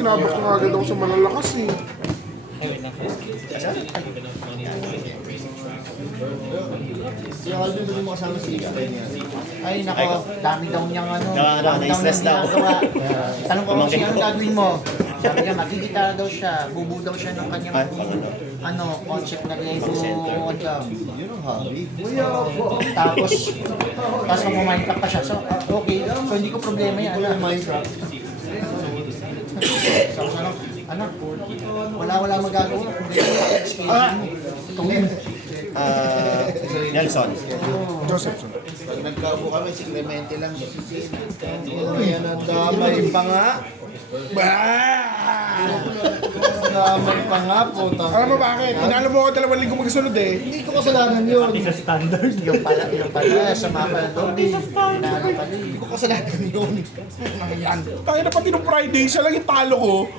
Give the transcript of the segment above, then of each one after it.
sinabak ko agad ako sa malalakas eh. Si Alvin ba mo kasama si Ika? Ay, nako, dami daw niyang ano. Na-stress daw. Tanong ko siya, anong gagawin mo? Sabi niya, magigitara daw siya, bubu daw siya ng kanyang concept na Lego. Yun ang hobby. Tapos nung Minecraft pa siya. So, okay. So, hindi ko problema yan. Ito yung Minecraft. So, wala magagawa. Nelson. Joseph. Pag nagkaupo kami, si Clemente lang. Yan ang damay pa nga. Damay pa nga po. Alam mo bakit? Tinalo mo ako 2 linggo magkasunod eh. Hindi ko kasalanan yun. Sa standard. Yung pala, sa mga pala doon. Hindi ko kasalanan yun. Ayan. Tayo na pati nung Friday, siya lang yung talo ko.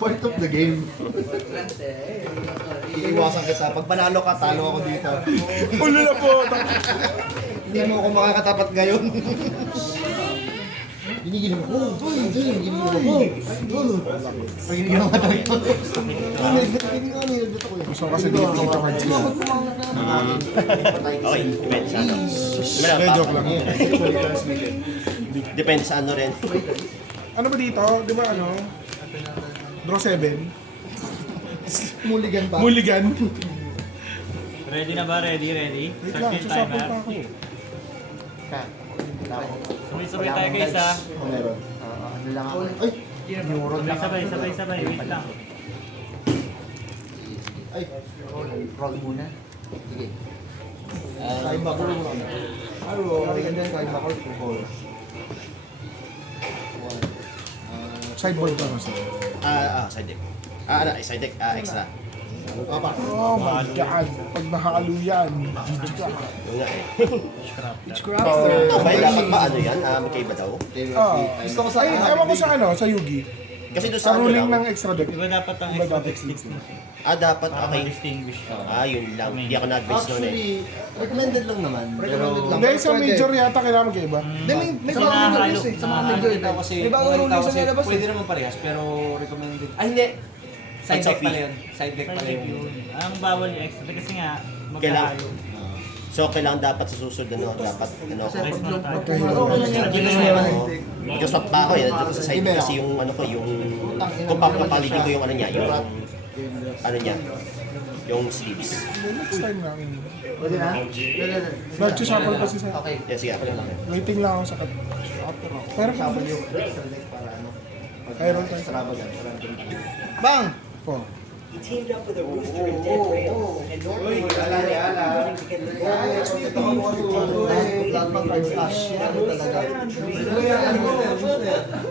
Part of the game. Iiwasan kita. Pag panalo ka, talo ako dito. Ulo na po. Hindi mo ako makakatapat ngayon. Giniginaw ko. Giniginaw ko. Pag giniginaw ka tayo. Gusto ko kasi dito cards ko. Okay, depende sa ano. Joke lang. Depende sa ano rin. Ano ba dito? Di ba ano? Draw 7. Muligan pa. Mulligan. Ready na ba? Ready? Wait lang, Start yung sasapal timer. pa ako. Sabay-sabay tayo guys ha. Meron. Ano lang ako. Ay! Neuron lang. Sabay. Wait lang. Ay! Roll muna. Sige. Kain ba ko? Aro, ganda yung kain ba ko? Sideboard pa kasi. Side deck. Side deck, extra. Apa? Oh my God. Pag nakakaluyan. GG ka. Yung nga eh. Witchcrafter. Okay, dapat ba ano yan? Magkaiba daw? Gusto ko sa Ay, ewan ko sa ano, sa Yugi. Kasi doon Sa sa ano ruling lang. ng extra deck. Diba dapat ang Iba extra dapat text sticks mo? Dapat, Para okay. ma-distinguish ka. Yun lang. Hindi ako na-advise nun eh. Actually, recommended lang naman. Recommended lang. Hindi, sa major yata kailangan magkaiba. Hindi, may Sa mga mga major halo. kasi. Sa mga Mga major. Ito kasi, May bagong ruling sa nilabas. pwede naman parehas, pero recommended. Ah, hindi. Side deck pala yun. Side deck pala Side yun. yun. Ang bawal yung extra kasi nga Kailangan. magkahalo. So, kailangan dapat sa susunod ano, dapat ano ko. Guys, mga tayo. Nag-swap pa ako eh. Sa side deck kasi yung ano ko, yung kung papapalitin ko yung ano niya, yung ano niya, yung sleeves. Next time na. Pwede na? Nag-shuffle kasi sa... Okay. Yeah, sige, ako lang. Waiting lang ako sa kat. Pero Shuffle yung extra deck para ano. Iron tayo. Extravagant. Bang! Po. He teamed up with a rooster and dead rails, and normally they're running to get the Lahat ng cards ash. Ano talaga?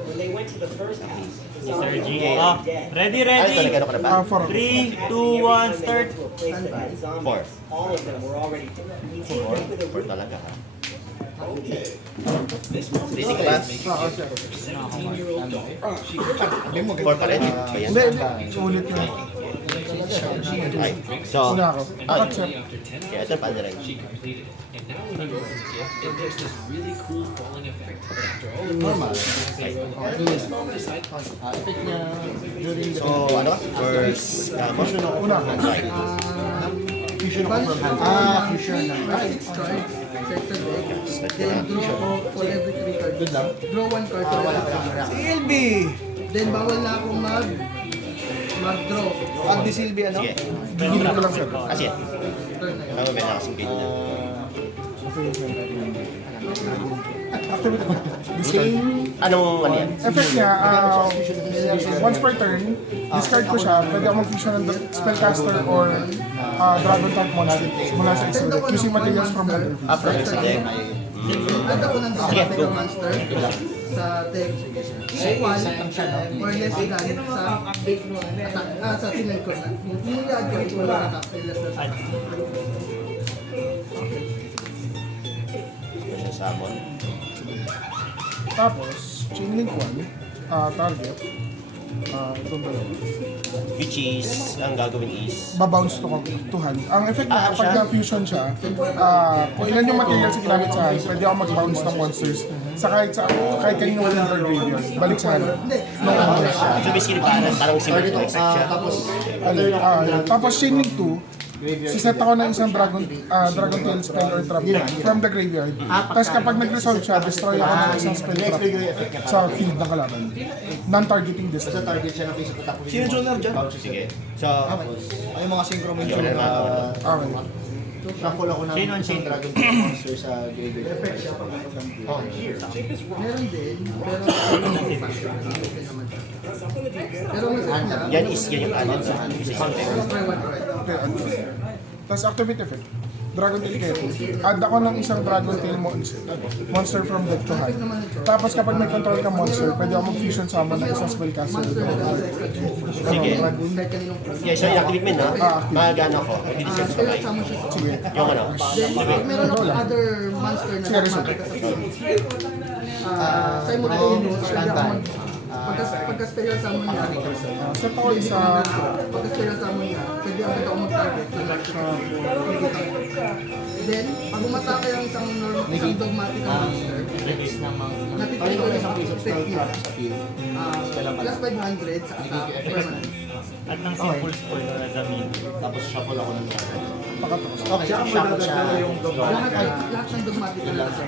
When they went to the first piece, Sir G. Yeah. Ready, Ano ready? talaga ka na ba? 4. 3, 2, 1, start. to replace them with zombies. Four. All of them were already. He teamed up with a Four rooster. talaga ha. Ready ka ba? Four pa rin? Ba yan? Hindi, ulit na. Ay, so, Una ako. Accept. kaya ito paano rin? Normal. Effect niya during the... So, ano ka? First, motion ako. Una. Right. Fusion of from hand. fusion na. Then draw ko for every 3 cards. Good lang. Draw 1 card for every 3 cards. CLB! Then bawal na akong mag-draw. At di Silby ano? Sige. Gigilin ko lang sir. Sige. Turn na yun. Tama ba na kasing game na? Activate ko. Discard. Anong ano yan? Effect niya, once per turn, discard ko siya, pwede ako mag-fusion ng spellcaster or dragon type monster mula sa extra deck using materials from the field. After extra deck. Add ako ng Sige, discard go. ng monster sa deck. Equal or less than sa sinend ko na. I-add ko equal na attack or less than attack. Ano siya summon? Tapos, chain link 1, target, Itong dalawa. Which is, ang gagawin is, Babounce to hand. Ang effect na, Ano pag siya? na-fusion siya, kung ilan yung materials na ginamit sa hand, pwede ako mag-bounce ng monsters sa kahit kanino field or graveyard. Balik sa hand. so basically parang similar to next siya. Tapos Chain Link 2, siset ako ng isang Dragon Tail spell or trap from the graveyard. Tapos kapag nag-resolve siya, destroy ako ng isang spell trap sa field ng kalaban. Non-targeting Sa destroy. target siya ng face ko tapos Sino Jonar dyan? Sige. So, ay mga synchro mo Yun, ano, Okay. shuffle ako ng Chain on isang chain. Dragon Tail monster sa graveyard. Meron din, pero okay naman siya. Pero ang effect niya, yan yung added sa ano. try one right. Tapos activate effect. Dragon Tail Keto. Add ako ng isang Dragon Tail monster from deck to hand. Tapos kapag may control ka monster, pwede ako mag-fusion summon ng isang spellcaster. Sige. Like kaninong Yeah, so i-activate mo na, magano ko, i-deserve ko kayo. summon siya. Sige. Yung ano, Then, meron akong other monster na Sige, resolve. nakakita sa field. Simultaneous, pwede ako pagka-special summon niya, Set ako isa. pagka-special summon niya, pwede ako mag-target sa Then, pag umatake ang isang dogmatic na monster, natitry ko yung effect niya. Plus 500 sa attack permanent. At ng simple school na Zamin. Tapos shuffle ako ng Dragon. Pakatapos. Okay, shuffle siya. Lahat ng dogmatic na nasa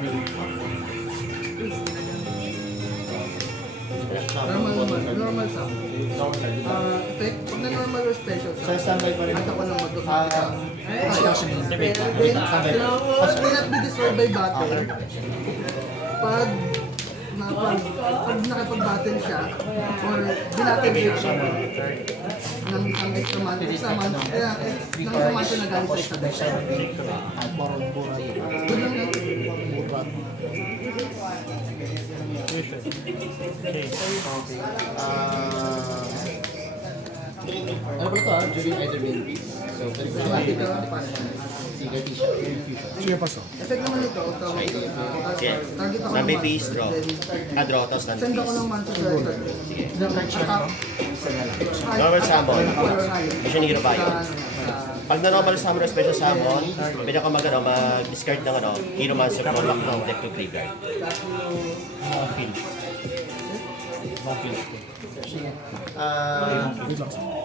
normal sum. Effect, pag na normal or special sum, Sa standby pa rin. at ako lang mag-dogmatic. Cannot be destroyed by battle. Pag nakipag-battle siya, or binattle siya ng isang extra man, ng isang monster na galing sa isang deck. Yun lang yun. Ano ba ito during either main phase. So, pwede ko siya Dogmatic ka, paano? Sige, t-shirt. Fusion. Sige, paso. Effect naman ito, tawag ito. sige. Target ako ng Sabi monster, face draw. then Draw, tapos send non ako ng face. monster sa record. Attack. Normal summon. Color high. Mission Hero Bio. Sa Pag na-normal summon or special summon, pwede ako mag-discard ng Hero Monster from back ng deck to graveyard.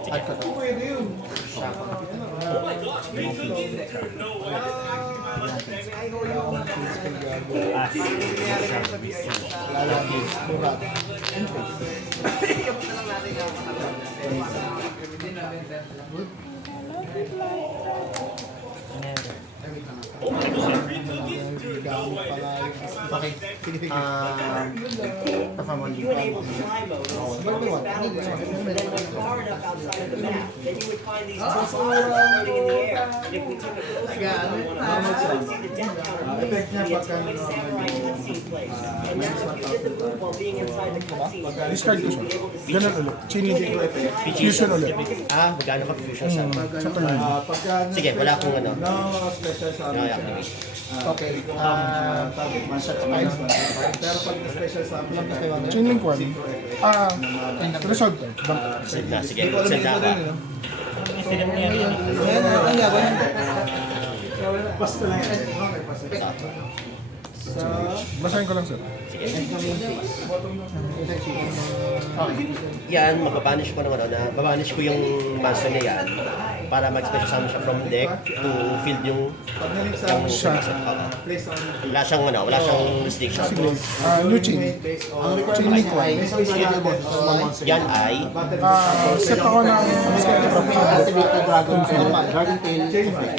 Add ka to. Okay. Perform on You enable fly mode on strongest battleground, and then when far enough outside the map, then you would find these two monsters floating in the air. And if we took a closer look on one, you would see the death count of the atomic samurai cutscene place. And that's when you did the move while being inside the cutscene. Discard ko siya. Ganun ulit. Chain Link. Fusion ulit. Magkano ka fusion sa Sa turn. Sige, wala akong ano. special summon siya. I-activate. Okay. One-shot spines. Pero pag special summon siya, Chain Link 1. Resolve to. Bank. Send na, sige. Send na ako. Incident niya yun. Ang gagawin? Basahin ko lang, sir. Sige. Yan, magbabanish ko ng ano na, babanish ko yung monster na yan para mag-special summon siya from deck to field yung Siya. place on wala siyang restriction. Sige. New chain. Chain Link 1. Yan ay, Set ako ng activate the Dragon Tail effect.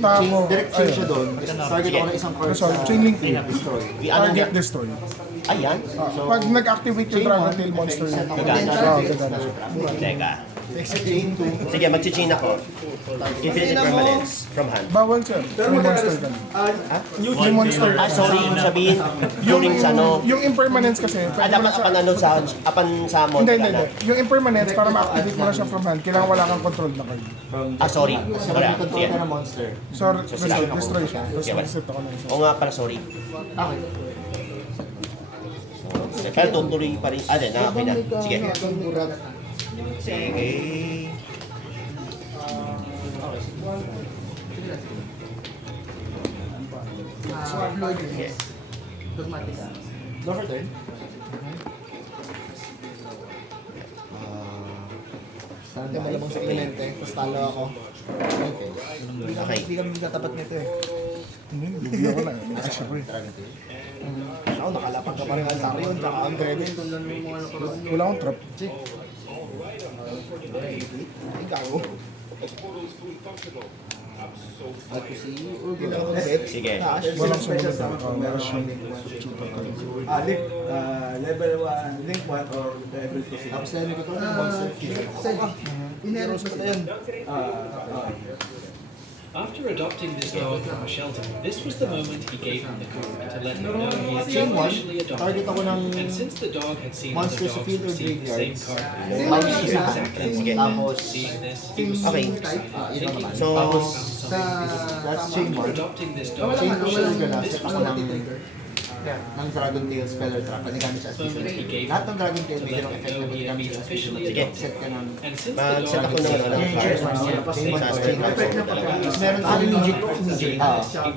Tapos, Direct chain siya doon. Target ako ng isang card sa Resolve. Chain Link 2. destroy. Target destroy. ayan. Pag nag-activate yung Dragon Tail monster, gagana siya. Teka. Chain 2. Sige, mag-chain ako. Infinite Permanence from hand. Bawal, sir. May monster ka. May monster. Sorry, sabihin, yung sa ano, Yung impermanence kasi, pwede mo dapat na siya... apan ano sa, apan sa mon. Hindi. Yung impermanence, para ma-activate mo na siya from hand, kailangan wala kang control na card. Sorry. Sa Wala. control Sige. ka ng monster. So, destroy siya. Tapos Okay, wala. mag-set ako ng isa. Oo nga pala, sorry. Okay. Pero tutuloy pa rin. Di, okay na. Sige. Gurat. Sige. Floyd. Sige. Dogmatic. Go for turn. Saan ka malamang sa Clemente, tapos talo ako. Okay. Okay. Hindi kami magtatapat nito eh. Hindi, bibigyan ko na. Nakasya ko eh. Ako, nakalapag ka pa rin ang Tarion, tsaka ang Drenin. Wala akong trap. Ikaw. At ko si Ginawa ko bet. Sige. Walang sumunod na. Meron siyang shooter ka. Level 1, link 1 or level 2. Tapos level ko to ng monster. Inherit Sa yun. After adopting this dog from a shelter, this was the moment he gave him the coup to let him know he had Chain been 1, officially target adopted. ako ng And since the dog had seen other monster sa dogs field or receive the same graveyards. card, Minus he isa. exactly Sige. Tapos, seeing this, Okay. yun naman. So, Sa, that's chain after 1. adopting this Wala dog, Chain nga, 2 walang- siya na, set ako ng trigger. Dragon Tail Speller Trap. Panigamit siya as moment he gave lahat him ng Dragon Tail to may let ganong him effect know na he had panigamit been siya as officially Sige. adopted. Set ka ng And since the mag-set dog ako had ng seen ano, other card. dogs receive the same Sa card, chain Effect one. na Talaga. Meron sa immediate. he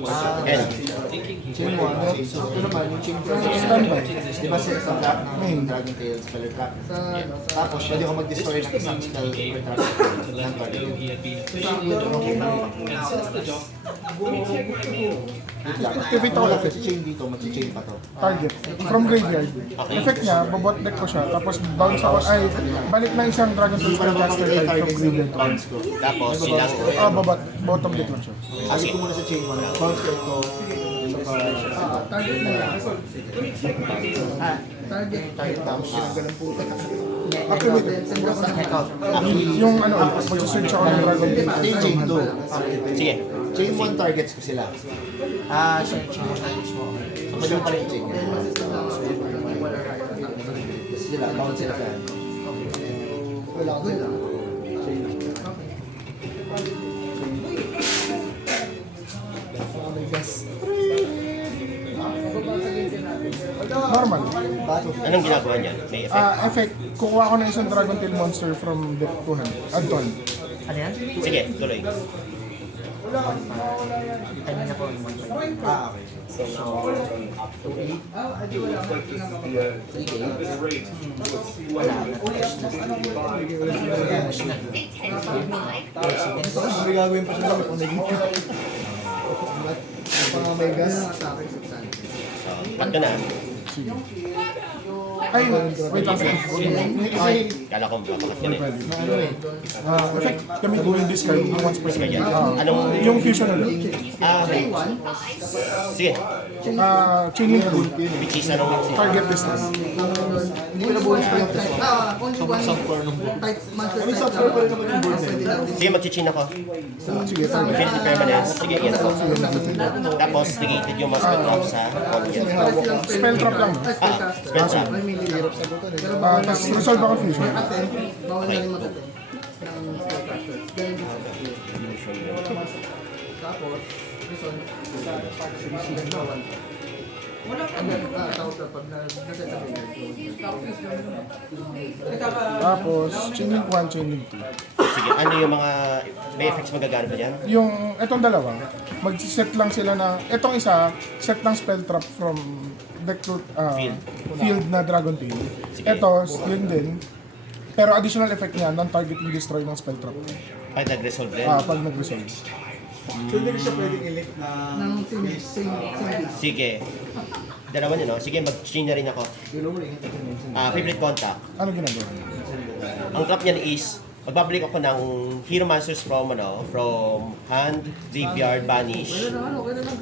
was And, thinking he Chain might 1. So, ito naman, yung chain 2. Standby. Di ba set sa trap ng Dragon Tail Speller Trap? Tapos, pwede ako mag-destroy ng isang spell or trap to let ng him know target. he had been officially adopted. And since the dog, Activate ako Wala effect. kasi chain dito, mag-chain pa to. Target. From graveyard. Effect niya, babot deck ko siya. Tapos bounce ako. Ay, balik na isang Dragon Tools Spellcaster type from graveyard. tapos, silang, Babot. Bottom deck lang siya. Agit ko muna sa chain 1. Bounce ko ito. Target mo lang. Target. Tapos, sinanggalan po. Activate. Send ako ng Yung ano, mag-search ako ng Dragon Ito yung Tail. chain 2. sige. Chain 1 targets ko sila. Siya yung challenge mo. So, pwede mo pala yung chain niya. Tapos sila, bounce sila sa wala akong sila. Normal. Anong ginagawa niya? May effect? Effect, kukuha ko ng isang Dragon Tail monster from deck to hand. Add to hand. Ano yan? Sige, tuloy. Ano na po yung mga Okay. May gagawin pa siya kung naging mga may gas. Cut ka na. Ay, wait lang sir. Kala ko mapakas ka na. Effect, kami ko yung discard once per second. Anong, Yung fusion ulit. okay. Sige, Chain link tool. which is anong, Target this time. Hindi ko nabuhay pa yung only one type monster I mean, type software pa rin naman yung board Pwede lang. sige, mag-chin ako. Sige, target. Infinity Permanence. Sige, yes. Tapos, negated yung mga spell trap sa content. Spell trap lang. Spell trap. Tapos resolve ako fusion. Kasi, bawal na rin mag-attend ng spellcaster. Ganun din sa tapos, resolve. Bawal. Tawag na pag nasa sa Tapos, chain link 1, chain link 2. Sige, ano yung mga, may effects magagano ba dyan? Yung, etong dalawa, mag-set lang sila na, etong isa, set ng spell trap from deck to field na Dragon Tail. Ito, yun din. Pero additional effect niya, non-targeting destroy ng spell trap. Ay, nag-resolve din. Pag nag-resolve. So, hindi ko siya pwedeng i-link na ng same Sige. Dalawa niyo, no? Sige, mag-chain na rin ako. Favorite contact. Ano ginagawa? Ang trap niyan is, magbabalik ako ng Hero Masters from hand, graveyard, banish,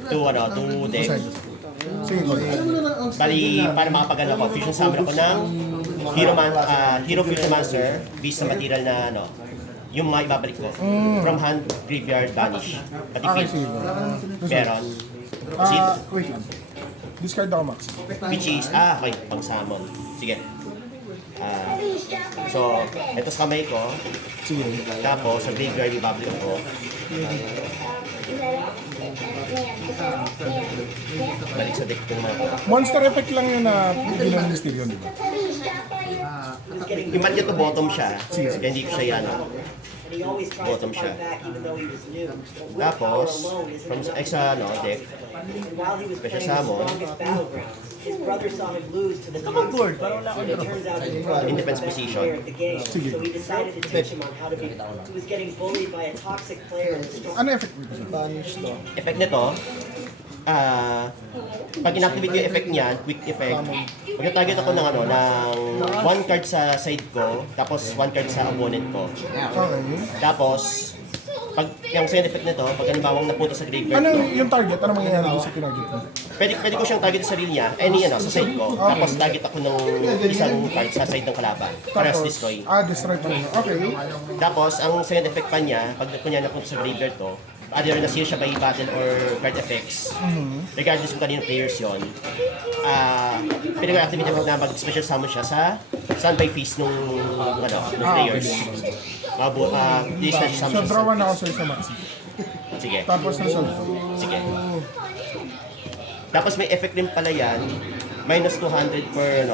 to deck. Sige, go. Bali, para makapagano ako, fusion summon ako ng Hero Fusion Master, based sa material na yung mga ibabalik ko. From hand, graveyard, banish. Pati Okay, sige. field. go. Meron. Wait lang. Discard ako max. Which is, okay, pang summon. Sige. So, ito sa kamay ko. Sige. Tapos, sa graveyard, ibabalik ko. Balik sa deck ko naman. Monster effect lang yun na ginawang Mysterion, di ba? Yung man to bottom siya. Kaya hindi ko siya yan. And he always tries Bottom to siya. fight back even though he was new. Tapos, from sa extra deck, And while he was Special playing the summon. strongest battlegrounds, his brother saw him lose to the toxic player. And it turns out his brother In was the defense best position. player at the game. So he decided to teach him on how to be. He was getting bullied by a toxic player in the strong. Ano effect nito? Banish to. effect nito, pag inactivate ko yung effect niya, quick effect, mag-target ako ng one card sa side ko, tapos one card sa opponent ko. Okay. Tapos, pag yung second effect nito, pag halimbawa napunta sa graveyard Ano ko, yung target? Ano mangyayari doon sa tinarget mo? pwede ko siyang target sa sarili niya, sa side ko, tapos target ako ng isang card sa side ng kalaban. Parehas destroy. Destroy pa rin. Okay. Tapos, ang second effect pa niya, pag kunya napunta sa graveyard ko, either na-seal siya by battle or card effects, regardless kung kanino players yun, pwede ko activate effect na mag-special summon siya sa standby phase nung players. This na siya So, summon draw siya. 1 ako sa isang maxi. Sige, Tapos resolve. sige. Tapos may effect din pala yan, minus 200 per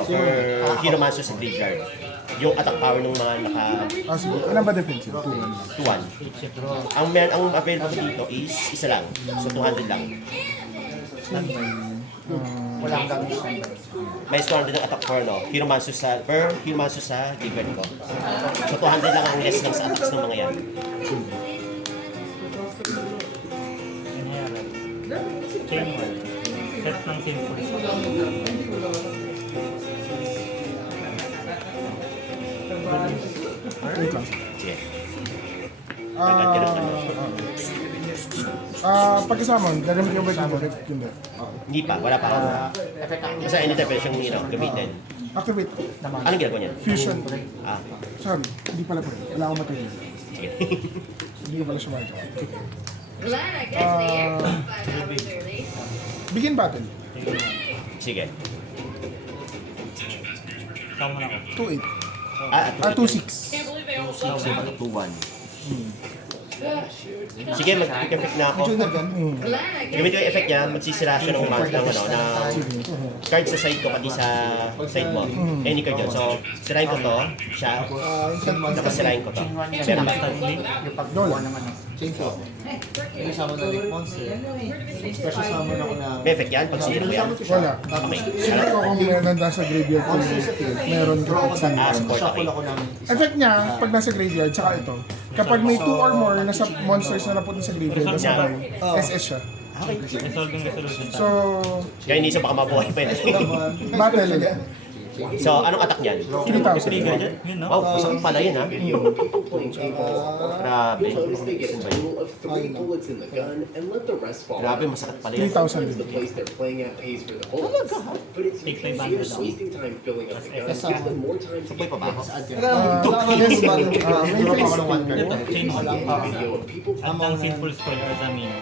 hero monster sa graveyard. Yung attack power ng mga Sige. Ilan ba defensive? 2-1. 2-1. Ang available dito is isa lang. So 200 lang. Wala kang gagawin standby. May 200 ng attack power, hero monster sa graveyard ko. So 200 lang ang less lang sa attacks ng mga yan. Nangyari. Chain 1. Set ng simple. Wait lang. Sige. Pagkasama, gagamit yung ba ito? Hindi. Hindi pa, wala pa ako. Kasi anytime pwede siyang gamitin. Activate. Anong ginagawa niya? Fusion. Ah, Sorry, hindi pala pwede. Wala akong material. sige. Hindi ko pala siya market. Glad I guess the air 5 hours early. Begin battle. Sige. Summon ako. 2-8. 2-6. Can't believe they all saw that. 2-1. Sige, mag-quick effect na ako. Glad I guess Gamit ko yung effect niya, magsisira siya ng card sa side ko, pati sa side mo. Any card yun. So, sirain ko to, siya, tapos sirain ko to. Meron ka. Yung paggawa ng Chainsaw. Yung summon na Nick Monster. Special summon ako na... May effect yan, pag sinira ko yan. Wala. Okay. Check ko kung nasa graveyard ko yung meron ka effect sa Support, okay. Shuffle ako ng... effect niya, pag nasa graveyard, tsaka ito. Kapag may 2 or more nasa monsters na napunta sa graveyard, nasabay, SS siya. Resolving resolution. So, Kaya hindi siya baka mabuhay pa yun. battle ulit. So, anong attack niyan? 3,000. Yun, no? Wow, masakit pala yun ha. Grabe. Notice they get a total of 3 bullets in the gun and let the rest fall. Grabe, masakit pala yun. 3,000 The din. place they're playing at pays for the bullets. But it's Take because 500 you're down. wasting time filling up the gun gives them more time to Sabay get pa ba ako? Yes, may face. Ito, chain 1. video of people At ng simple spoiler sa amin.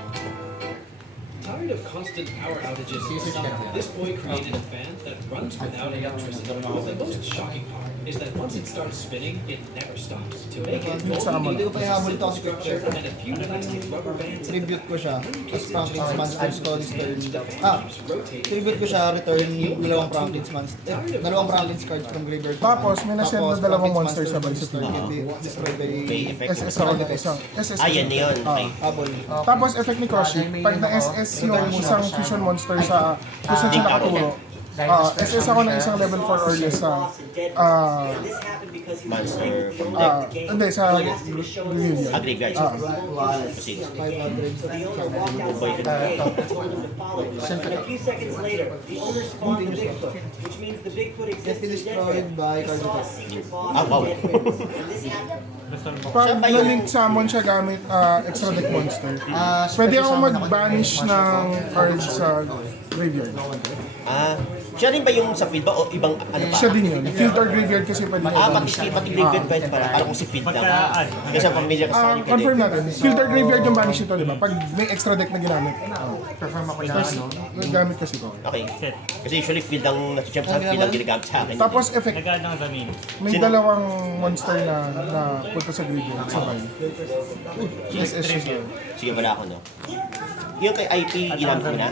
Tired of constant power outages in the summer, this boy created a fan that runs without electricity. But the most shocking part is that once it starts spinning, it never stops. To make it, Dito sa all kamon. you need Hindi ko pa is a ihabol ito simple kasi structure picture. and a few plastic rubber bands. Tribute ko siya. Tapos Franklin's Monsters ko return. Rotate. Tribute ko siya, return dalawang Franklin's Monsters. Dalawang Franklin's cards from graveyard. Tapos, may nasend na Tapos, dalawang Franklin's monsters sabay Monsters sa team. destroyed by May effect. SS ako na isang. SS. Ah, yan na yun. Okay. Habol. Tapos, effect ni Koshi, pag na-SS yung isang fusion monster sa kung saan siya nakaturo, SS ako ng isang level 4 or less sa This happened because he was Monster from playing deck. the game. hindi, sa He asked him to show his graveyard. Graveyard. Proceed. 500. So the owner walked outside the gate and told him to follow. And a few seconds later, the owner spawned the Bigfoot, which means the Bigfoot exists in destroyed by Denver. He saw a Cardiff. secret boss Ah, wow. in Denver. And this happened. Resolve ako. Pag na-link summon siya gamit extra deck monster, pwede ako mag-banish ng cards sa graveyard. Ah, Siya rin ba yung sa field ba o ibang ano pa? Siya din yun. Field or graveyard kasi pwede. Pati graveyard pwede pala. Parang kung si field lang. Kasi ang familiar kasi yung Confirm natin. Field or graveyard yung banish ito, di ba? Pag may extra deck na ginamit. Perform ako na ano. Gamit kasi ito. Okay. Kasi usually field ang nasusyap sa field ang ginagamit sa akin. Tapos effect. Nag-add ng Zamino. May dalawang monster na punta sa graveyard. Sabay. SS siya. Sige, wala ako, no? Yung kay IP, ginamit mo na?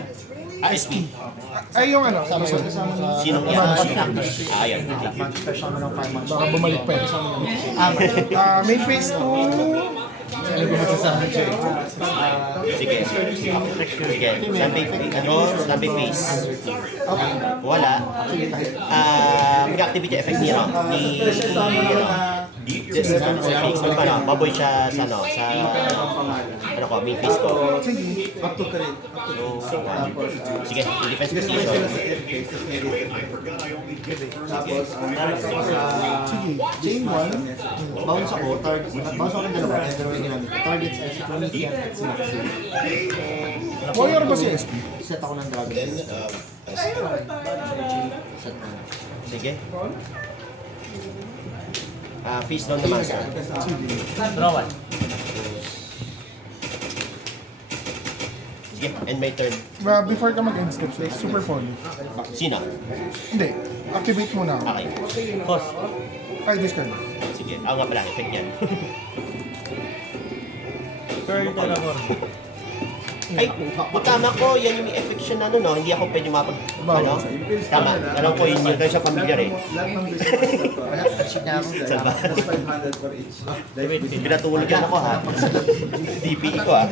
SP. Ay, yung ano. Sinong yan? Ayan. Baka bumalik pa yun. May phase 2. Sige. Sige. Stampy face. Wala. May activity effect niya, no? Maboy siya sa ano, sa ano ko, main face ko. Up to 3. Sige, defense position. Tapos, chain 1, bounce ako ng dalawa, and then ginamit ko. Targets as Promethean at Maxi. Warrior ba si SP? Set ako ng dragon. Set ko na. Sige. Face down naman, sir. Draw 1. Sige, end my turn. Before ka mag-end step, super poly. Sino? Hindi. Activate muna ako. Okay. Cost. Ay, discard. Sige, ako nga pala, effect yan. Pearl Terraform. Ay, kung tama ko, yan yung may effect siya na ano, no? Hindi ako pwede mapag... Ano? Tama. Alam ko, yun yun sa familiar eh. Lahat ng business Wala, achieve na ako. Salba. 500 for each. Pinatulog yan ako, ha? DPE ko, ha?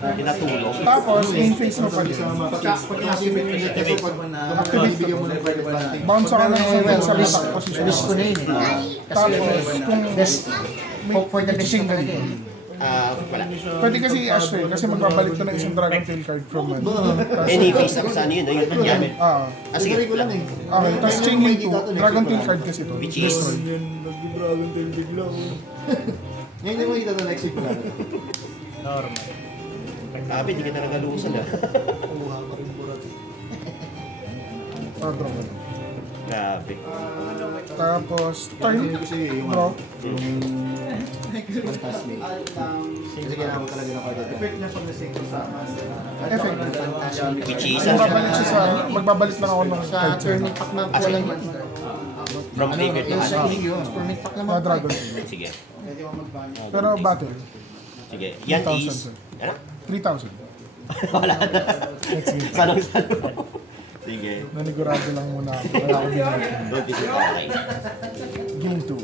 Pinatulog. Tapos, main phase mo pa din. Pag-activate mo yung ito, pag bibigyan mo ng pwede advantage. Bounce ako ng level sa attack position. Risk ko na yun eh. Tapos, kung Hope for the best change talaga eh. Wala. pwede kasi i-astray kasi magbabalik to ng isang Dragon Tail card from ano. Any face ako sa ano yun, no? Yun ang gamit. Sige. Sige ko lang eh. Okay, tapos chain link 2, Dragon Tail card kasi to. Which is... Nag-dragon tail bigla ko. Ngayon yung makita na next week ko lang. Normal. Sabi, hindi ka talaga lusan, ha? Kumuha pa rin burat. Draw ko. Grabe. Tapos, turn. Draw. Fantastic. Kasi kailangan ko talaga ng card. Effect niya pag nasing ko sa Effect. Which is... Magbabalik siya sa, magbabalik lang ako ng Sa card set. turning pack na walang From graveyard to sa hand. iyo, turning pack naman. Mga Dragon Tail. Sige. Pero battle, Sige. Yan 3,000, is... sir. Ano? 3,000. Wala na. Next game. Salong-salo. Sige. Nanigurado lang muna ako. Wala akong binigay. Don't be okay. Game 2.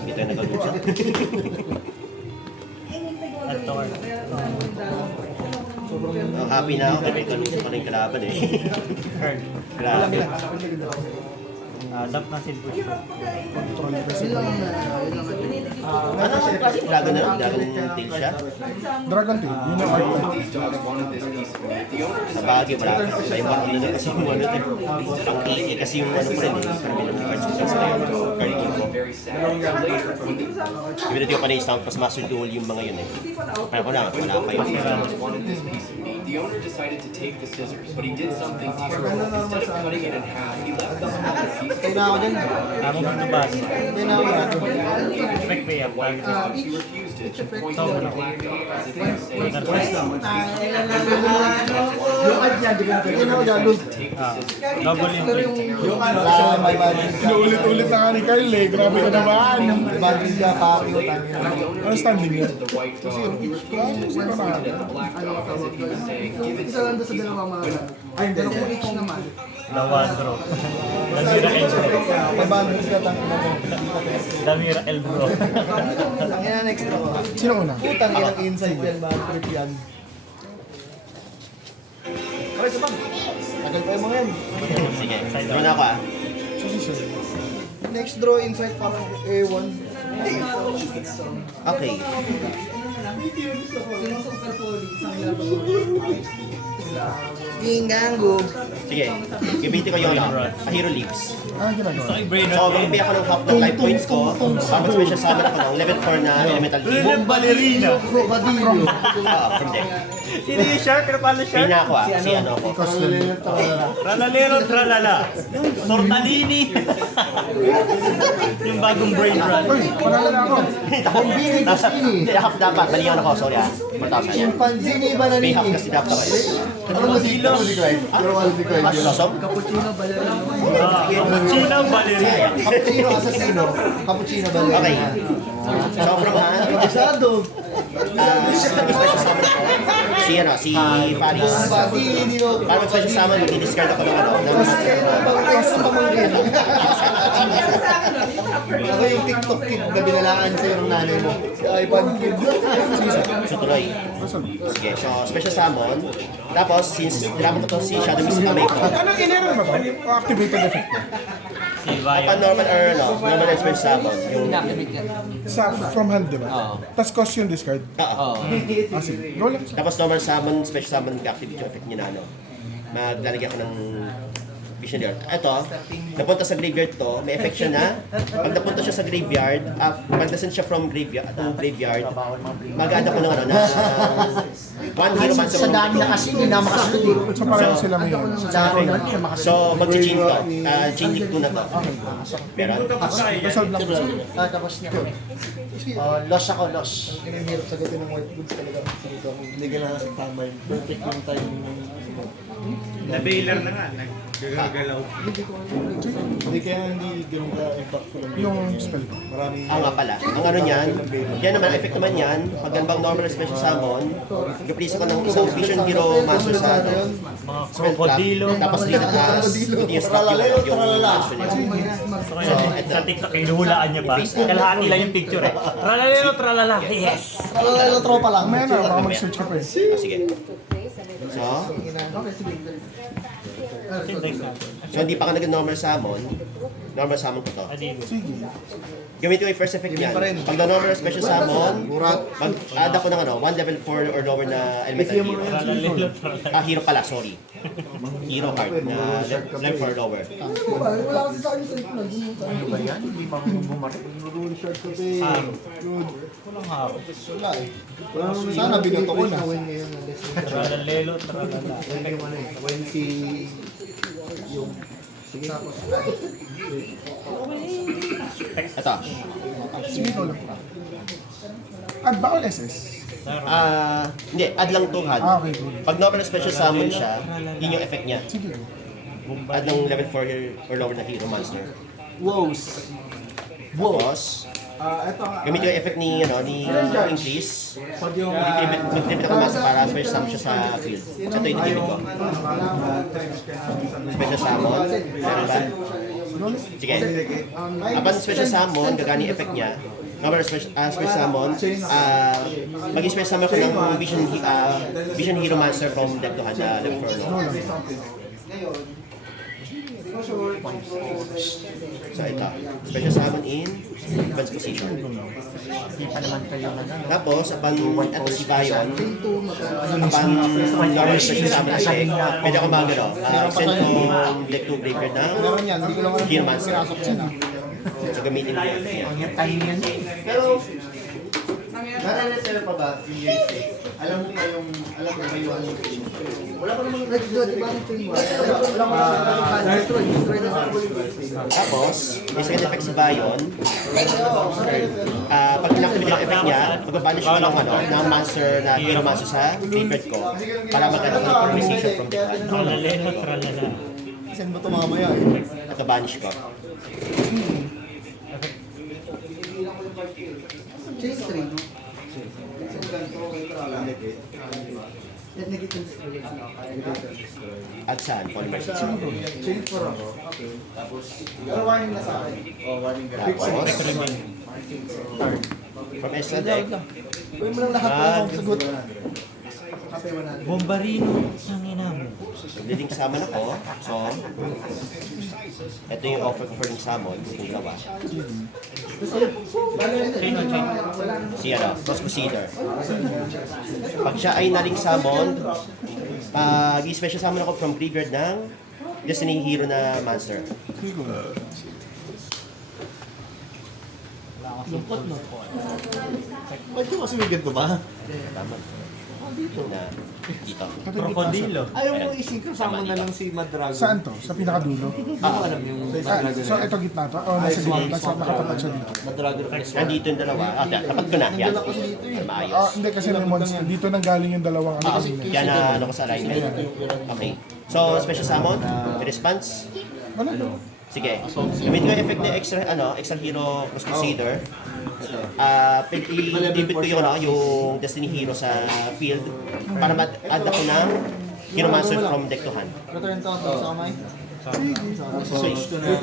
Hindi tayo nagalusa. At to card. Happy na ako kasi may kalusa pa rin kalaban eh. Card. Grabe. Dump na Silver Spell. Ano ang klaseng dragon na? Dragon tail siya? Dragon Tail, yun yung art type. Sa bagay, wala. May mga ano kasi yung ano. Ang AA kasi yung ano ko rin eh. Karami ng cards ko sa ngayon. Card game ko. Even hindi ko pa na-stamp, mas master duel yung mga yun eh. Parang ko lang, wala pa yun. The owner decided to take the scissors, but he did something terrible. Instead of cutting it in half, he left the half piece. Kaya na ako din. Ako mo ito base. Kaya na ako din. Expect pay up. He refused it, pointing to the black dog as if he was saying, Yung ad niya, di ba? Yun ako galo. take the scissors. Double yung Yung ano, sa may badin ka. Inuulit-ulit na nga ni Carl eh. Grabe ka naman. Badin ka, paki yung tangin. Ano standing niya? The white dog, he refused it, pointing at the black dog as if he was saying, give it Isa to lang me. doon sa dalawang mga ay, dalawang each naman. Dawan draw. Damira Elbro. May badin ka, tangin na mo. Damira Elbro. Tangin na next draw. Sino una? Putang yan ang inside yan, bad trip yan. Okay, sabang. Tagal pa yung mga yan. Sige, draw na ako ah. Next draw, inside parang A1. Okay. Yung super poly, isang level. Inganggo. Sige, gamitin ko yung Hero Leaves. Ginagawa. So, mag-pay ako ng half ng life points ko. Special summon ako ng level 4 na Elemental Beam. Ballerina. Crocodile. From deck. Sino yung shark? Ano pala shark? Pina ako si ano ako. Tralalero, tralala. Tortalini. Yung bagong brain run. Uy, wala na ako. Hindi, half dapat. Maliyan ako, sorry ah. Matapos yan. Chimpanzee ni Pay Bananini. half kasi dapat ako. Ano mo si Clyde? Ano mo si Clyde? Mas losom? Cappuccino ballerina. China ballerina. Cappuccino assassino. Cappuccino ballerina. Okay. So, from hand, Asado. special summon ako. Si Faris. Pati hindi mo. Para mag-special summon, i-discard ako ng ano. Pagkakayos ng pamangkin. Ako yung TikTok kid na binalaan sa'yo ng nanay mo. Si iPad kid. So, tuloy. Sige, so special summon. Tapos, since nilaban ko to si Shadow Mist sa kamay ko, Ano, in-error ba to? O activated effect na? Si upon Bayan. normal or no, normal and special summon, yung Inactivate yan. Sa from hand, di ba? Oo. Tapos cost yung discard. Oo. Ah, sige. Go lang. tapos normal summon, special summon, activate yung effect niya na ano. Maglalagay ako ng Vision Yard. Ito, napunta sa graveyard to, may effect siya na. Pag napunta siya sa graveyard, pag nasan siya from graveyard, mag-add ako ng ano, na one hero man Sa dami na kasi, hindi na makasunod eh. So pareho sila may yun. Sa dami na, hindi na makasunod. So, mag-chain to. Chain link 2 na to. Meron? Resolve lang po. Tapos niya. Loss ako, loss. Ang hirap sagutin ng white goods talaga. Dito, hindi ka na tama yun. Perfect yung timing ng Na-bailer na nga. Nagagalaw. Hindi kaya hindi ganun ka impactful. Yung spell ko. Maraming Nga pala. Ang ano niyan, yan naman, effect naman yan. Pag ganbang normal or special summon, i-place ako ng isang Vision Hero Master sa ano, Mga spell trap. krokodilo. Tapos dito as, ito yung stop yung master niya. So, sa TikTok, inuhulaan niya pa. Kalahati lang yung picture eh. Tralalero, tralala. Yes! Lalo tropa lang. Mamaya na, baka mag-search ka pa eh. Sige. So, hindi pa ka nag-normal summon ko to. Adigo. Sige. Gamitin ko yung first effect niyan. Pag normal or special summon, mag-add ako ng ano, 1 level 4 or lower na elemental hero. Tralalero, tralala. Hero pala, sorry. Hero card na level 4 or lower. Wala kasi sa akin sa ito. Ano ba yan? Hindi marunong bumaril. Rule short ko eh. Good. Walang haro. Wala eh. Sana binato ko na. Tralalero, tralala. When si... Yung... Sige. Ito. Sige, go lang. Add ba all SS? Hindi, add lang 2 hand. Okay, good. Pag normal or special summon siya, yun yung effect niya. Sige. Add ng level 4 or lower na hero monster. Woes. Tapos, gamitin yung effect ni, ano, ni increase. Mag-tribute ako mas para special summon siya sa field. So ito yung gimmick ko. Special summon. Meron ba? Sige. Upon special summon, gagani yung effect niya. Normal special summon, mag-special summon ko ng Vision Hero Monster from deck to hand na level 4 lower. So ito, special summon in advanced position. Hindi pa naman kayo na ano. Tapos, upon ito si Bayon, upon normal special summon effect, pwede ako magano, send from deck to graveyard na Hero Monster. So gamitin ko yun. Ang time yan eh. Pero, nare-reserve pa ba? Alam mo ba yung yung wala pa namang Let's do it. Ibang team mo. Wala mo lang destroy. Destroy na sa Tapos, may second effect si Bayon. Pag inactivate yung effect niya, magbabanish ko ng, ano, ng monster na Hero Monster sa graveyard ko para mag-ano ng organization from the hand. Tralalero, tralala. send mo ito mamaya eh. Ito banish ko. Chain 3. Let me get destroy. At saan? Polymer system. Chain 4 ako. Tapos, pero warning na sa akin. Oh, warning ka. Tapos, from extra deck, Gawin mo lang lahat ng sagot. Bombarino, ang ina mo. leading summon ako. So, ito yung offer ko for yung summon. Yung dalawa. Si ano, Cross Crusader. Pag siya ay naling summon, Special summon ako from graveyard ng Destiny Hero na monster. Lungkot, no? Ba't yung kasi may ganito ba? Tama. Dito. Krokodilo. Ayaw mo isingkap sama na lang si Madragon. Saan to? Sa pinakadulo? Hindi ko alam yung Madragon. So ito gitna to? O nasa gitna? Nasa nakatapat siya dito? Madragon plus Nandito yung dalawa. Tapat ko na. Yan. Maayos. Hindi kasi may monster. Dito nang galing yung dalawang ano kanina. Yan na ano ko sa alignment. Okay. So, special summon, response. Wala to. Sige. Gamit ko yung effect na extra hero plus Crusader. I-debit ko yung Destiny Hero sa field para ma-add ako ng Hero Master from deck to hand. Return to sa kamay. Switch to na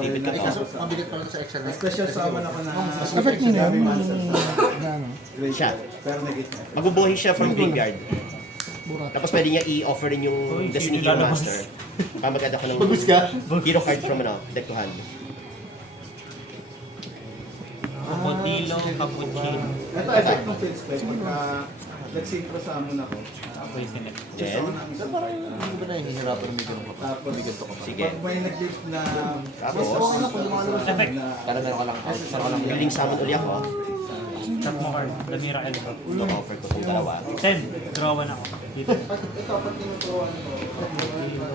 Debit ko to. Mabigat pala sa Excel. Special summon ako na... Effect niya yan. Ano? Siya. Magbubuhay siya from graveyard. Tapos pwede niya i-offer rin yung Destiny Hero Master. Para mag-add ako ng hero card from deck to hand. Krokodilo, cappuccino. Ito, effect ng field spell. Pagka nag-synchro summon ako. Then, Parang hindi ba nahihirapan mo ganun ka? Tapos, sige. pag may nag-gift na... Tapos, Effect. Para meron ka lang out. Para ka lang building summon uli ako. Tap mo card. Damira Elba. Ito, offer ko itong dalawa. Send. Drawan ako. Dito.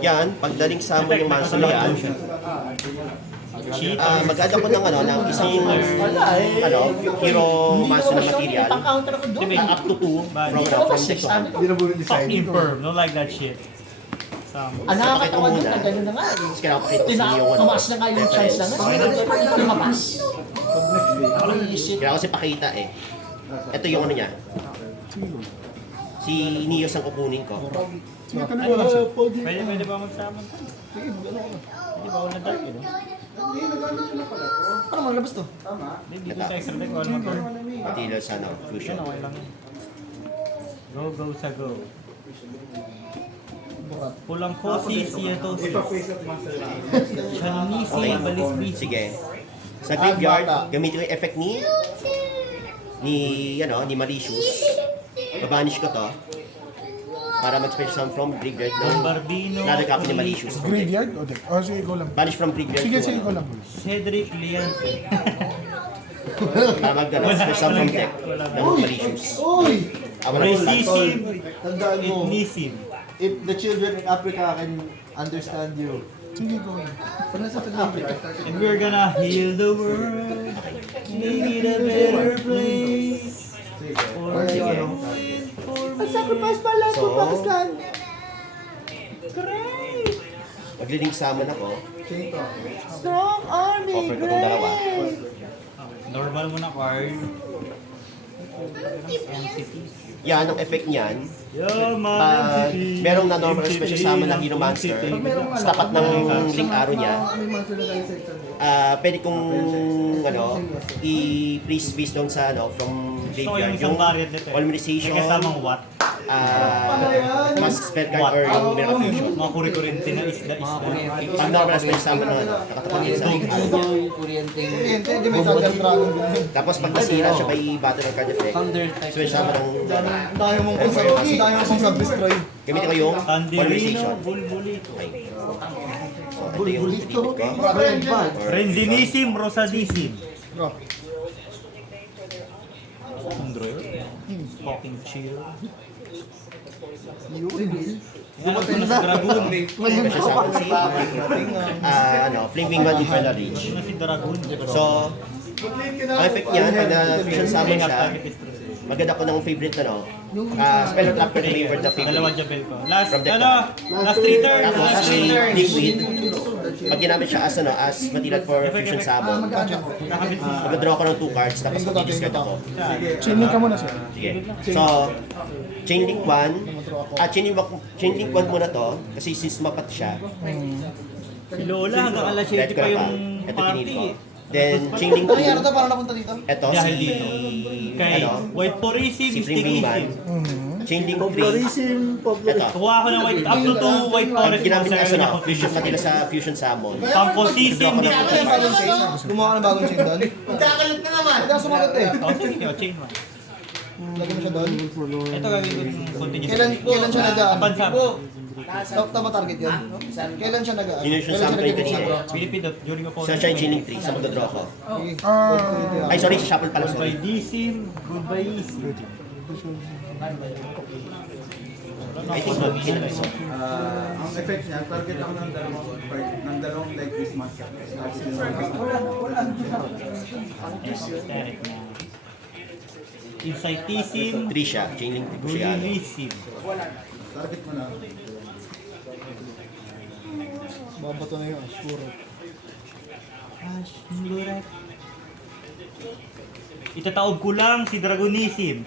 Yan, pagdaling summon yung monster na yan, Cheat. mag-add ako ng isang hero monster na material. Pang-counter ako doon. Up to 2 from deck to hand. Hindi na bulo Fuck design. imperm. Don't like that shit. Sam. Nakakatawa doon na gano'n na nga eh. Tapos kailangan pakita ko sa inyo yung Tumaas na nga yung chance na nga. Tumakas. Kailangan kasi pakita eh. Ito yung ano niya. Si Nios ang kukunin ko. Sige, tanong ko lang siya. Pwede ba magsamon? Hindi ba wala dark yun? Ano mga labas to? Hindi dito sa extra deck. Wala mag Material sa fusion. Okay lang yun. Go sa go. Pulang kosi, sietosis. Ipa-face up master lang. Chanisi, Okay. balisbis. Sige. Sa graveyard, gamitin ko yung effect ni Malicious. Babanish ko to para mag-special summon from graveyard ng Bombardino. another copy ni Malicious. Graveyard o deck? O sige, ikaw lang. Banish from graveyard Sige, to sige, ikaw lang. Cedric Liante. para mag-special summon from deck ng Malicious. Uy! Resissim. Tandaan mo, Ignisim. if the children in Africa can understand you, Sige, ikaw lang. Pag nasa Africa, And we're gonna heal the world. Make it a better place. For Sige. sacrifice pa lang So, for Pakistan! Mag-leading summon ako. Strong army! Offer ko itong dalawa. normal mo na card. Yan, ang effect niyan. Yeah, man. Merong na normal special summon na Hero Monster. Sa tapat ng link arrow niya. may monster na tayo sa exam. Pwede kong i-freeze face down sa from So yung graveyard. isang variant nito. Colonization, May kasamang what? mas spell card or yung Miracle Fusion. Mga kuri-kurente na isda. Pag normal na special summon na nakatapat din sa link arrow. Ito yung kuryenteng Hindi, may Thunder Dragon din. Tapos pag nasira siya by battle or card effect, thunder type. special summon ng Dahil mong kung sub-destroy. gamitin ko yung Tandirino, Polarization. Bulbulito. Okay. So, ito yung gamitin ko. Red band. Renzinissim, Rosadisim. Bro, Fucking chill. reveal. Dumating na sa Dragoon. Special summon si Flaming One Infernal Rage. Ano si Dragoon? So, ang effect niya, pag na-fusion summon siya, maganda ko ng favorite spell or trap per favorite na favorite. Dalawang jabel ko. Last, From deck ano? Last 3 turns. Tapos Last si 3 turns. Liquid, pag ginamit siya as material for fusion summon, Nakabit mo. mag-draw ko ng 2 cards, tapos mag-discard ako. Chainlink ka muna siya. Sige. So, Chainlink 1, Chainlink 1 muna to, kasi since mapat siya, Si Lola hanggang alas red 7 ko pa na yung pa. Ito pinili ko. party. Then, Chainlink 2, Nangyari to para napunta dito. ito Dahil si, dito. Kay White Porisim, si Flaming Man. Mysticism. Chainlink 3, ito. Kuha ako ng white, up to 2 White Pag Forest ginamit Monster na na fusion material sa fusion summon, Pamposisim, Draw ko ng dito. 2 cards. Gumawa ka ng bagong chain doon. Magkakalit na naman! Hindi ako sumagot eh. Oh, sige, oh, chain mo. Lagyan mo siya doon. Ito gagawin ko continuous. Kailan siya nag-aan? Pansar. Tama target yun. Kailan siya nag-aan? Yun yung Kailan siya sample nag-aan? kanina. Pilipino, during ko po. So siya yung chilling 3 sa magdodraw ko. Ah, Ay, sorry, si Shuffle pala, Goodbye sorry. Disim, goodbye Easy. I think so. Sino ba ito? Ang effect niya, target ako ng dalawang like this month. Insight Disim, 3 siya, chilling 3 ko siya. Gulisim. Target mo na. Babato na yun, sure. Itataob ko lang si Dragonisim.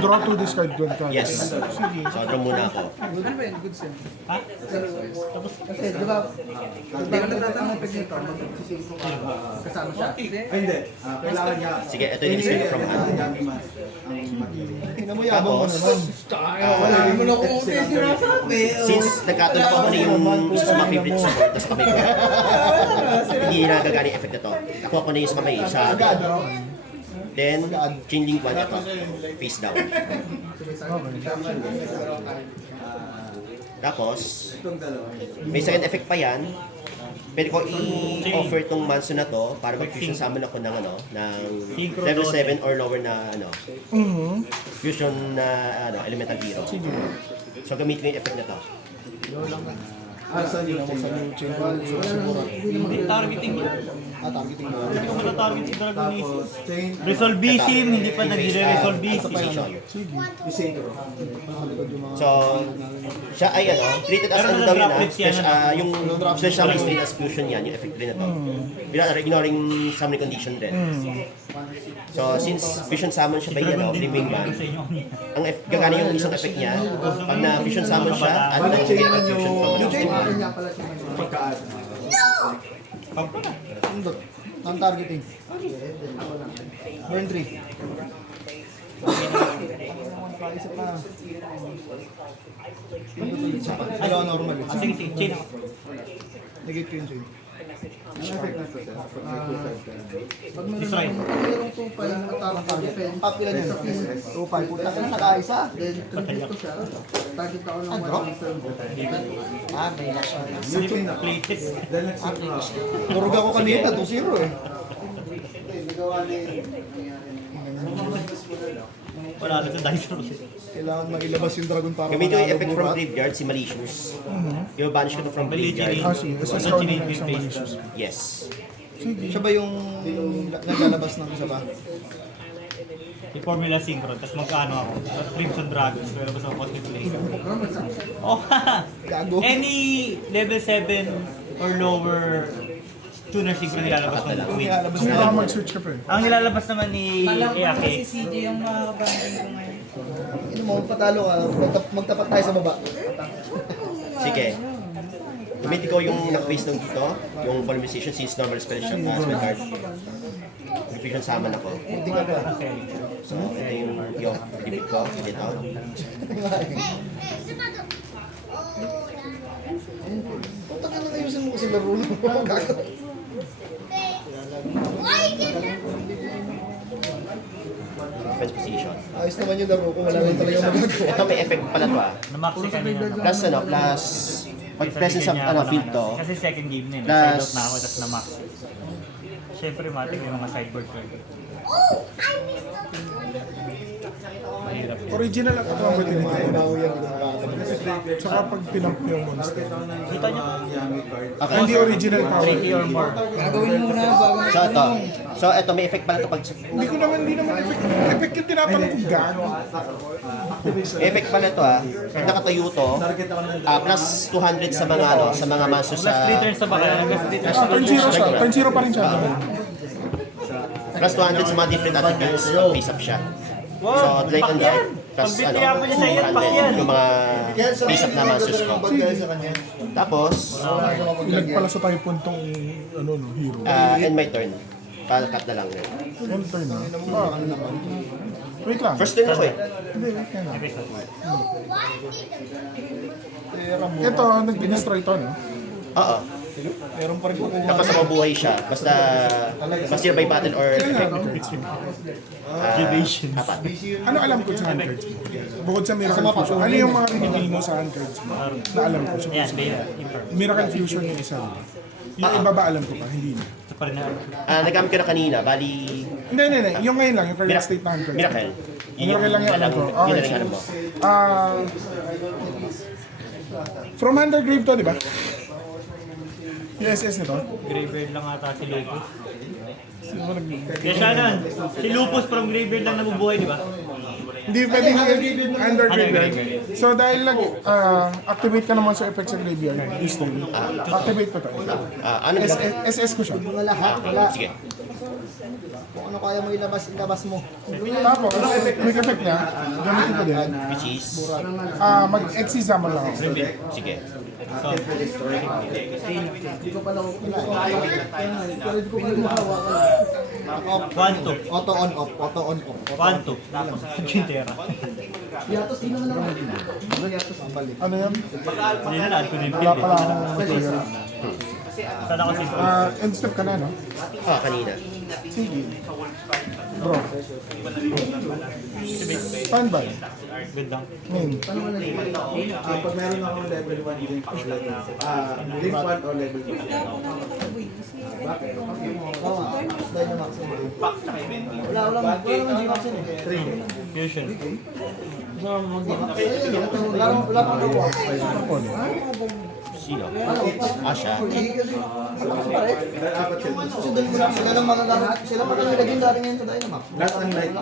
draw to discard one card. Yes. So, draw muna ako. Good na ba yun? Good sim. Ha? Kasi, di ba, hindi ka nagtatanong effect nito, mag-sisave ko kasama siya. Ay, hindi. Kailangan niya. Sige, ito yung discard from hand. Tingnan mo yabang mo Tapos, naman. Wala mo na kung sinasabi. since nagkatulog ako na yung isa sa mga favorite support, tapos kamay ko, hindi nagagana yung effect na to. Nakuha ko na yung sa kamay, sa then, chain link 1 ito, face down. Tapos, may second effect pa yan. Pwede ko i-offer tong manso na to para mag-fusion summon ako ng ng level 7 or lower na fusion na elemental hero. So gamitin ko yung effect na to. Saan yun ako sa new chain? Siguro. Hindi targeting niya. Targeting mo. Hindi ko matatarget si Dragonisim. Resolvisim, hindi pa nagre-resolvisim. So, siya ay treated as ano daw yun yung special street as fusion yan, yung effect rin na to. Ignoring summoning condition rin. So, since fusion summon siya by Flaming Man, ang gagana yung isang effect niya, pag na fusion summon siya, at nag-get ang fusion from Kanya pala si Pindot. Ang targeting. Burn 3. Isa pa. Pindot ulit siya. Ano, normal. Sige, sige, chain ako. Negate ko yung chain. Pag Destroy. mayroong 2-5 na target, ilan yun? 2-5. Puta ka na, nag-aisa. Then, tribute ko siya. Target ako ng 1 turn. May nasa. Plated. Durog ako kanina, 2-0 eh. Wala na sa dice roll. Kailangan mailabas yung dragon para Gamitin ko yung effect from burat. graveyard, si Malicious. I-banish ko to from graveyard. Sige. Isa-scout na isang malicious. Yes. Siya ba yung naglalabas ng isa ba? I-formula synchron, tapos magkano ako. Sa Crimson Dragons, pero basta ako cosmic play. Oh, Gago. any level 7 or lower tuner synchron nilalabas mo ng win. Nilalabas Hindi na ako lang. mag-switch ka pa eh. Ang nilalabas naman ni Eake, CJ yung makakabangin ko ngayon. Ano mo, patalo ka. Magtapat tayo sa baba. Sige. Gamitin ko yung naka-face down dito, yung polymerization since normal spell siya, spell card. Fusion summon ako. Hindi ka ba? So, ito yung limit ko, dito. Putak ka na ayusin mo kasi laro mo. Gago. Defense position. Ayos naman yung laro ko. Wala lang talaga magagawa. Ito may effect pala to na-maxi kanina. Plus pag presence of field to, Kasi second game na yun, Plus- side out na ako, tapos na-maxi. Siyempre, matik yung mga sideboard ko. Mahirap yun. Original ako ito ang pwede mo. Bago yan, hindi ko makakatabi. Tsaka pag pinamp yung monster. Kita nyo? okay. Hindi original power. 30 or more. Gagawin mo muna bago So ito may effect pala to pag Hindi naman effect. Effect yung tinatanong ko gago. may effect pala to pag nakatayo to, plus 200 sa mga sa mga monsters Plus 3 turns sa na ba kaya? Plus 3 turns. Turn 0 siya. Turn 0 pa rin siya. plus 200 sa mga different attributes pag face up siya. So like on that, plus Pagbibiyapan niya sa iyo, pakyan. yung mga face up na monsters ko. Tapos, Nagpalaso tayo puntong hero. end my turn. Cut na lang rin. End turn na. Wait lang. First turn ako eh. Hindi, wait ka na. Ito, nag-destroy to, no? Oo. Meron pa rin kukuha. Tapos mabuhay siya. Basta ma-steal by battle or apat. Ano alam ko sa hand cards mo? Bukod sa Miracle Fusion, ano yung mga pinipili mo sa hand cards mo na alam ko? So, Miracle Fusion yung isa. Yung iba ba alam ko pa? Hindi na. Nagamit ko na kanina. Bali, Hindi. Yung ngayon lang, yung current state na hand cards. Miracle. Miracle lang yung alam ko. Yun na Okay. lang alam mo. From Undergrave to, di ba? Yung SS nito? Graveyard lang ata si Lupus. Sino ba Kaya siya nun, si Lupus from Graveyard lang nabubuhay, di ba? Hindi pwedeng Undergrave. So dahil activate ka naman sa effect sa graveyard, this time, activate ko to. Ano ba? SS ko siya. Mga lahat, wala. Sige. Kung ano kaya mo ilabas mo. Tapos, quick effect niya, gamitin ko din. Which is? Mag-exit summon lang ako. Sige. Hindi ko pala ko pala mahawakan. Auto on off. 1-2. Tapos, Quintera. Yatos, di naman ako. Ano yan? Hindi na lahat ko na yung Wala pill. pala akong material. Sana kasi End step ka na, no? Kanina. Sige. Bro. Standby. good lang. Main. Pag meron ako level 1 link or level link 1 or level 2. Bakit? Dynamax. Wala naman G-Max yun eh. Fusion. Wala pang nakuha. Sino? Siya. Sila lang malalahat. Sila malalagin dati ngayon sa Dynamax. Not unlike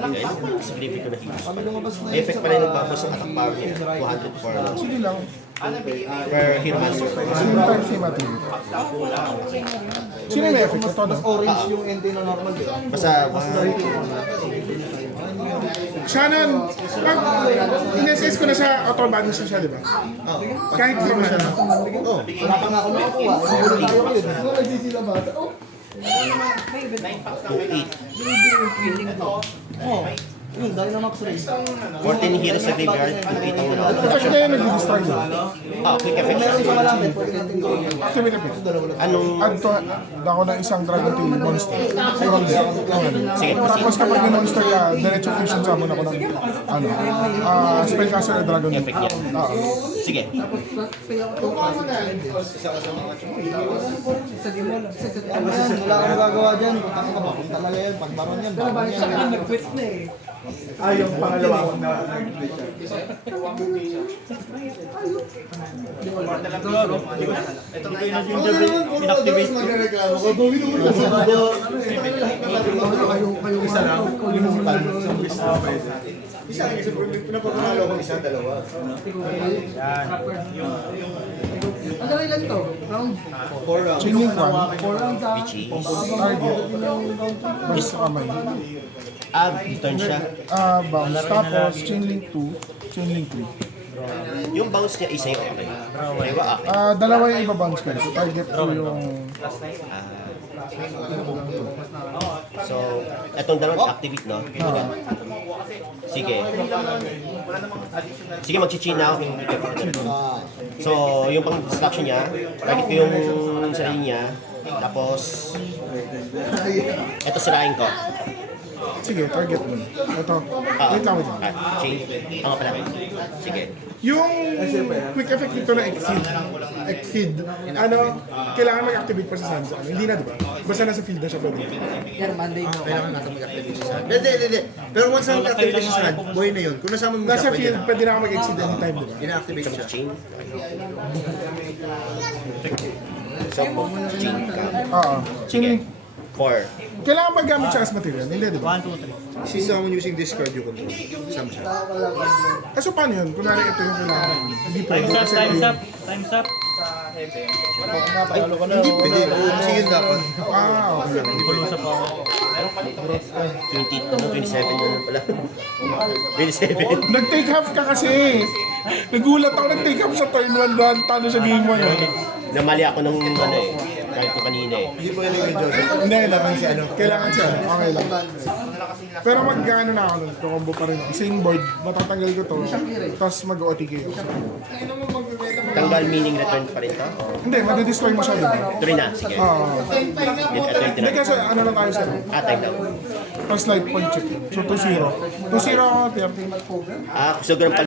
Significant ko na higit. Kami lumabas na Effect pa rin nagbabas ang attack power niya. 204 Sige lang. per hero monster. Same time, same attribute. Sino may effect? Ito, no? mas orange yung NT na normal. Basta, Shannon, pag in-SS ko na siya, auto-balance na siya, di ba? Kahit di mo siya. Wala pa nga ako nakakuha. Nagulong tayo ko yun. So, nagsisila ba? Oh, 8. Yun, Dynamax rin. 14 heroes sa graveyard, 8 ang wala. Effect na yun, nag-destroy mo. Quick effect Meron sa siya. malapit, pwede natin gawin yun. Activate effect. Anong... Add to ako na isang Dragon Tail monster. Sige, Tapos kapag may monster ka, diretso fusion summon ako ng spellcaster or Dragon Tail. effect niya. Sige. Wala kang magagawa dyan. Kung talaga yan, pag baron yan, baron yan. nag-quit na eh. yung pangalawa ko na Inactivate. isa lang, limutan, isang bis na pwede. Isa lang, kasi pinapagmahalo ko isa, dalawa. Ano rin lang to? Round 4 rounds. Chaining 1, 4 rounds sa target, basta kamay. Return siya. Bounce. Tapos, chain link 2, chain link 3. Yung bounce niya isa yung okay. Diba akin? Dalawa yung iba-bounce ko. So, target ko yung... So, etong dalawang activate, no? Sige. Sige, mag-chain na ako kung So, yung pang-distraction niya, target ko yung sarili niya. Tapos, eto sirain ko. Sige, target mo. Ito. Wait lang. Chain. Tama pala. Sige. Yung quick effect dito na exceed, kailangan mag-activate pa sa sunset. Hindi na, di ba? Basta nasa field na siya pwede. Kailangan natin mag-activate sa sand. Hindi. Pero once na mag-activate sa sand, buhay na yun. Kung nasama mo Nasa siya, pwede field, na. pwede na ako mag-exceed anytime, di ba? Ina-activate siya. Chain. So, chain ka. Oo. Sige. 4. Kailangan magamit siya as material, hindi, di ba? 1, 2, 3. Si someone using discard you control. Sam siya. So, paano yun? Kunwari ito yung kailangan. Hindi pwede. Time's up, Kasi time's ito up, time's up. Hindi pwede. Kasi yun dapat. okay. Pulusa pa ako. 27 na pala. 27. Nag-take half ka kasi. Nagulat ako nag-take half sa turn 1 doon. Talo sa game 1. Namali ako ng ano eh. Kahit ko kanina eh. Hindi po kailangan yung Joseph. Hindi kailangan si ano. Kailangan siya, okay lang. Pero mag-ano na ako nun, kukombo pa rin ako. Same board, matatanggal ko to, tapos mag-OTK ako. Tanggal meaning return pa rin to? Hindi, madidestroy mo siya din. Ito rin na, sige. Oo. Ito Hindi kasi ano lang tayo sir. time down. Tapos light point check. So 2-0. 2-0 ako, 30. So ganun pala.